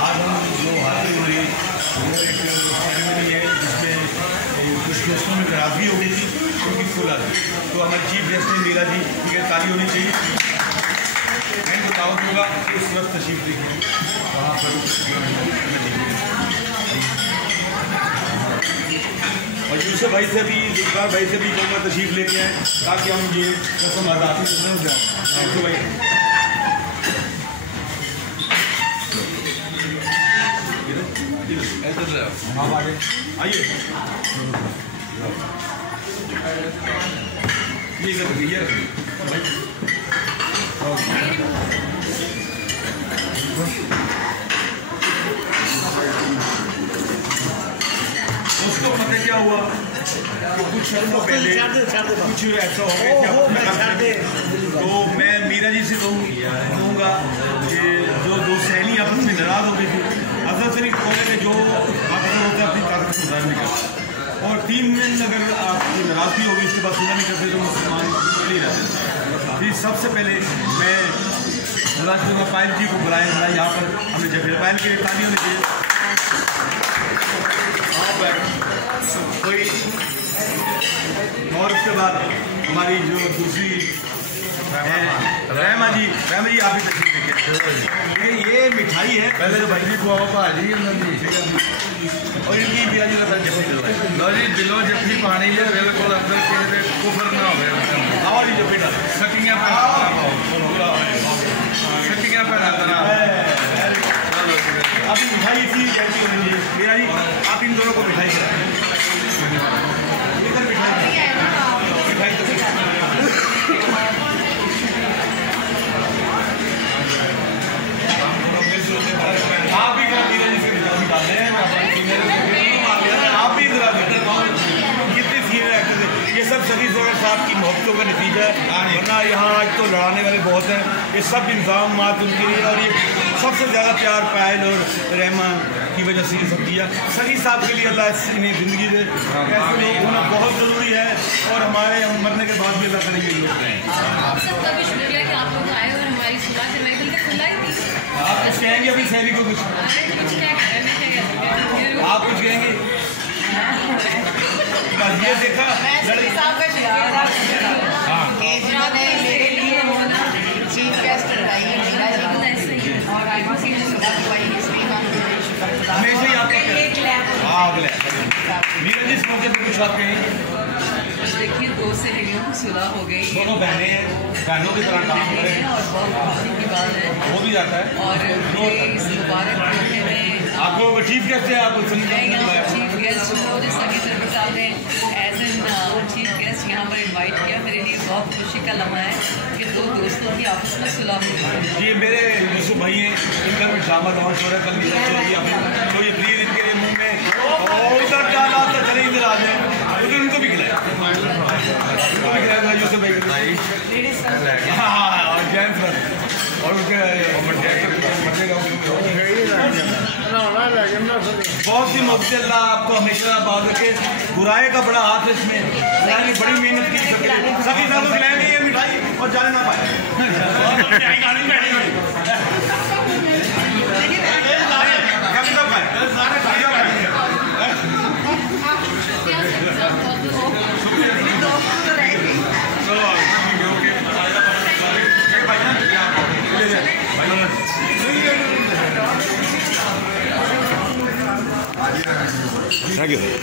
आज हम जो हासिल हुई एक सेरेमनी है जिसमें कुछ दोस्तों में नाराजगी हो गई थी उनकी फुल थी, तो हमारे चीफ गेस्ट ने मीरा जी की ताली होनी चाहिए। मैं बताऊँ होगा उस वक्त तशरीफ देखिए वहाँ पर और यूसुफ भाई से भी जुल्फकार भाई से भी कहूँगा तशरीफ लेके आए ताकि हम ये रस्म अदा हो जाए। भाई आप आगे आइए, ये उसको पता क्या हुआ कि कुछ सालों पहले कुछ ऐसा हो गया तो मैं मीरा जी से कहूँगा कि जो दो सहेली आपस में नाराज हो गई थी, अफजल शरीफ बोले कि जो आपस में होता है अपनी ताकत को सुधार नहीं करता, और 3 महीने अगर आपकी नाराजगी होगी उसके बाद सुधार नहीं करते तो मुसलमान नहीं रहते। फिर सबसे पहले मैं मुलाजिम पायल जी को बुलाया यहाँ पर, हमने जगह पायल के लिए ताली होनी चाहिए। कोई और उसके बाद हमारी जो दूसरी रहमा जी आप ही तस्वीर देखिए, ये मिठाई है पहले तो भाई को भाजी और इनकी भी लो जी दिलो जफ्फी पानी है बिल्कुल अंदर के कुफर ना हो और जो बेटा सटियां आप मिठाई इसी जैसी होनी चाहिए मेरा जी, आप इन दोनों को मिठाई इधर मिठाई तो आप भी मीरा जी से मिठाई डालते हैं, आप भी इधर कितने सीनियर एक्टर थे। ये सब सभी जोहर साहब की मोहब्बतों का नतीजा है, वरना यहाँ आज तो लड़ाने वाले बहुत हैं। ये सब इंतजाम उनके लिए, और ये सबसे ज़्यादा प्यार पायल और रहमान की वजह से ये सब किया। सही साहब के लिए अल्लाह इन्हें ज़िंदगी दे, ऐसे लोग होना बहुत ज़रूरी है, और हमारे मरने के बाद भी अल्लाह करेंगे लोग। आप कुछ कहेंगे अपनी सहेली को? कुछ आप कुछ कहेंगे? ये देखा चीफ गेस्ट हमेशा ही आपके मीरा जी इस मौके पर कुछ आप कहेंगे? देखिए 2 सहेलियों की सुलह हो गई, दोनों बहनें हैं, बहनों की तरह काम कर रहे हैं और बहुत खुशी की बात है, हो भी जाता है। और इस मुबारक मौके में आपको चीफ गेस्ट है, आप चीफ गेस्ट मुझे सभी सर्विस साहब ने एज एन चीफ गेस्ट यहाँ पर इन्वाइट किया। मेरे लिए बहुत खुशी का लम्हा है कि 2 दोस्तों की आपस में सुलह हो गई। ये मेरे यूसुफ भाई हैं, इनका भी ड्रामा लॉन्च हो रहा है कल, तो ये प्लीज इनके लिए मुँह में और उधर डाला तो चले इधर आ जाए, उधर उनको भी खिलाए, यूसुफ भाई हाँ और जेंट्स और उनके बहुत सी मोहब्बत। अल्लाह आपको हमेशा बात रखे, बुराई का बड़ा हाथ है इसमें, बड़ी मेहनत की सभी सालों को खिलाएंगे ये मिठाई और जाने ना पाए। Thank you.